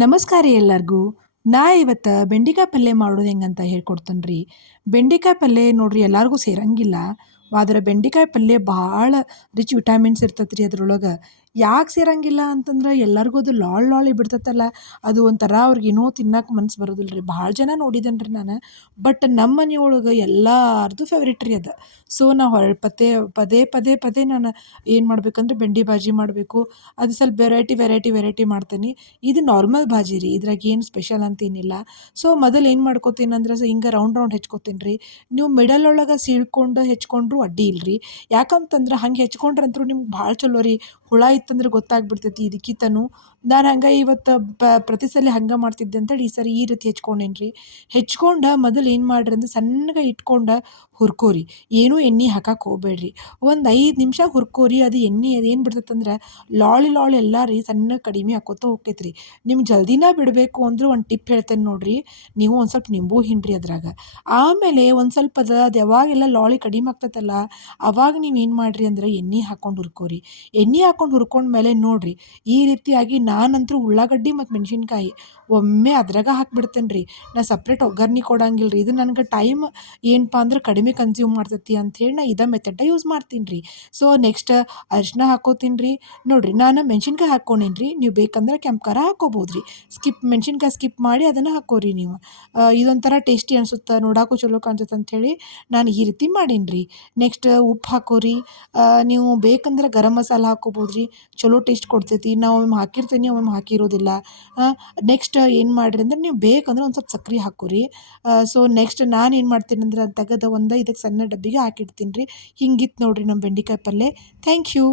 ನಮಸ್ಕಾರ ರೀ ಎಲ್ಲರಿಗೂ. ನಾ ಇವತ್ತು ಬೆಂಡೆಕಾಯಿ ಪಲ್ಯ ಮಾಡೋದು ಹೆಂಗಂತ ಹೇಳ್ಕೊಡ್ತೇನೆ ರೀ. ಬೆಂಡೆಕಾಯಿ ಪಲ್ಯ ನೋಡ್ರಿ ಎಲ್ಲರಿಗೂ ಸೇರಂಗಿಲ್ಲ. ಆದ್ರೆ ಬೆಂಡೆಕಾಯಿ ಪಲ್ಯ ಭಾಳ ರಿಚ್ ವಿಟಾಮಿನ್ಸ್ ಇರ್ತೈತೆ ರೀ ಅದ್ರೊಳಗೆ. ಯಾಕೆ ಸೇರಂಗಿಲ್ಲ ಅಂತಂದ್ರೆ ಎಲ್ಲರಿಗೂ ಅದು ಲಾಳ್ ಲಾಳಿ ಬಿಡ್ತೈತಲ್ಲ, ಅದು ಒಂಥರ ಅವ್ರಿಗೇನೋ ತಿನ್ನಕ್ಕೆ ಮನ್ಸು ಬರೋದಿಲ್ಲ ರೀ. ಭಾಳ ಜನ ನೋಡಿದ್ದೇನೆ ರೀ ನಾನು. ಬಟ್ ನಮ್ಮ ಮನೆಯೊಳಗೆ ಎಲ್ಲರದು ಫೇವ್ರೇಟ್ ರೀ ಅದು. ಸೊ ನಾ ಪದೇ ಪದೇ ಪದೇ ನಾನು ಏನು ಮಾಡ್ಬೇಕಂದ್ರೆ ಬೆಂಡಿ ಭಾಜಿ ಮಾಡಬೇಕು. ಅದು ಸ್ವಲ್ಪ ವೆರೈಟಿ ಮಾಡ್ತೀನಿ. ಇದು ನಾರ್ಮಲ್ ಭಾಜಿ ರೀ, ಇದ್ರಾಗ ಏನು ಸ್ಪೆಷಲ್ ಅಂತೇನಿಲ್ಲ. ಸೊ ಮೊದಲು ಏನು ಮಾಡ್ಕೋತೀನಿ ಅಂದ್ರೆ ಹಿಂಗೆ ರೌಂಡ್ ಹೆಚ್ಕೋತೀನಿ ರೀ. ನೀವು ಮಿಡಲ್ ಒಳಗೆ ಸೀಳ್ಕೊಂಡು ಹೆಚ್ಕೊಂಡ್ರು ಅಡ್ಡಿ ಇಲ್ರಿ. ಯಾಕಂತಂದ್ರೆ ಹಂಗೆ ಹೆಚ್ಕೊಂಡ್ರಂತೂ ನಿಮ್ಗೆ ಭಾಳ ಚಲೋ ರೀ. ಹುಳ ಇತ್ತಂದ್ರೆ ಗೊತ್ತಾಗ್ಬಿಡ್ತೈತಿ ಇದಕ್ಕಿಂತನೂ. ನಾನು ಹಂಗೆ ಇವತ್ತು ಪ್ರತಿ ಸಲ ಹಂಗೆ ಮಾಡ್ತಿದ್ದೆ ಅಂತೇಳಿ ಈ ಸರಿ ಈ ರೀತಿ ಹೆಚ್ಕೊಂಡೇನಿ ರೀ. ಹೆಚ್ಕೊಂಡು ಮೊದಲು ಏನು ಮಾಡ್ರಿ ಅಂದ್ರೆ ಸಣ್ಣಗೆ ಇಟ್ಕೊಂಡು ಹುರ್ಕೋರಿ. ಏನೂ ಎಣ್ಣೆ ಹಾಕಕ್ಕೆ ಹೋಗ್ಬೇಡ್ರಿ. ಒಂದು 5 ನಿಮಿಷ ಹುರ್ಕೋರಿ. ಅದು ಎಣ್ಣೆ ಅದೇನು ಬಿಡ್ತೈತಂದ್ರೆ ಲಾಳಿ ಎಲ್ಲ ರೀ ಸಣ್ಣಗೆ ಕಡಿಮೆ ಆಕೋತ ಹೋಗ್ತೈತೆ ರೀ. ನಿಮ್ಗೆ ಜಲ್ದಿನ ಬಿಡಬೇಕು ಅಂದ್ರೆ ಒಂದು ಟಿಪ್ ಹೇಳ್ತೇನೆ ನೋಡಿರಿ. ನೀವು ಒಂದು ಸ್ವಲ್ಪ ನಿಂಬು ಹಿಂಡ್ರಿ ಅದ್ರಾಗ. ಆಮೇಲೆ ಒಂದು ಸ್ವಲ್ಪ ಅದು ಯಾವಾಗೆಲ್ಲ ಲಾಳಿ ಕಡಿಮೆ ಆಗ್ತೈತಲ್ಲ, ಅವಾಗ ನೀವು ಏನು ಮಾಡಿರಿ ಅಂದ್ರೆ ಎಣ್ಣೆ ಹಾಕ್ಕೊಂಡು ಹುರ್ಕೋರಿ. ಎಣ್ಣೆ ಹಾಕ್ಕೊಂಡು ಹುರ್ಕೊಂಡ್ಮೇಲೆ ನೋಡಿರಿ, ಈ ರೀತಿಯಾಗಿ ನಾನಂತೂ ಉಳ್ಳಾಗಡ್ಡಿ ಮತ್ತು ಮೆಣಸಿನ್ಕಾಯಿ ಒಮ್ಮೆ ಅದ್ರಾಗ ಹಾಕ್ಬಿಡ್ತೇನೆ ರೀ. ನಾ ಸಪ್ರೇಟ್ ಒಗ್ಗರ್ಣೆ ಕೊಡಂಗಿಲ್ಲ ರೀ. ಇದು ನನಗೆ ಟೈಮ್ ಏನಪ್ಪ ಅಂದ್ರೆ ಕಡಿಮೆ ಕನ್ಸ್ಯೂಮ್ ಮಾಡ್ತೈತಿ ಅಂಥೇಳಿ ನಾ ಇದೇ ಮೆಥಡ ಯೂಸ್ ಮಾಡ್ತೀನಿ ರೀ. ಸೊ ನೆಕ್ಸ್ಟ್ ಅರಿಶಿನ ಹಾಕ್ಕೋತೀನಿ ರೀ. ನೋಡಿರಿ ನಾನು ಮೆಣಸಿನ್ಕಾಯಿ ಹಾಕ್ಕೊಂಡೇನಿ ರೀ. ನೀವು ಬೇಕಂದ್ರೆ ಕೆಂಪು ಖಾರ ಹಾಕ್ಕೋಬೋದು ರೀ. ಮೆಣಸಿನ್ಕಾಯಿ ಸ್ಕಿಪ್ ಮಾಡಿ ಅದನ್ನು ಹಾಕ್ಕೋರಿ ನೀವು. ಇದೊಂಥರ ಟೇಸ್ಟಿ ಅನ್ಸುತ್ತೆ, ನೋಡಕ್ಕೂ ಚಲೋ ಕಾಣ್ತೈತೆ ಅಂಥೇಳಿ ನಾನು ಈ ರೀತಿ ಮಾಡೀನಿ ರೀ. ನೆಕ್ಸ್ಟ್ ಉಪ್ಪು ಹಾಕ್ಕೋರಿ. ನೀವು ಬೇಕಂದ್ರೆ ಗರಂ ಮಸಾಲ ಹಾಕ್ಕೋಬೋದು ರೀ. ಚಲೋ ಟೇಸ್ಟ್ ಕೊಡ್ತೈತಿ. ನಾವು ಒಮ್ಮೆ ಹಾಕಿರ್ತೀನಿ, ಒಮ್ಮೊಮ್ಮೆ ಹಾಕಿರೋದಿಲ್ಲ. ನೆಕ್ಸ್ಟ್ ಏನು ಮಾಡಿರಿ ಅಂದ್ರೆ ನೀವು ಬೇಕಂದ್ರೆ ಒಂದು ಸ್ವಲ್ಪ ಸಕ್ರೆ ಹಾಕ್ಕೋರಿ. ಸೊ ನೆಕ್ಸ್ಟ್ ನಾನು ಏನು ಮಾಡ್ತೀನಿ ಅಂದ್ರೆ ಅದು ತೆಗೆದು ಇದಕ್ಕೆ ಸಣ್ಣ ಡಬ್ಬಿಗೆ ಹಾಕಿಡ್ತೀನಿ ರೀ. ಹಿಂಗಿತ್ತು ನೋಡಿರಿ ನಮ್ಮ ಬೆಂಡೆಕಾಯಿ ಪಲ್ಯ. Thank you.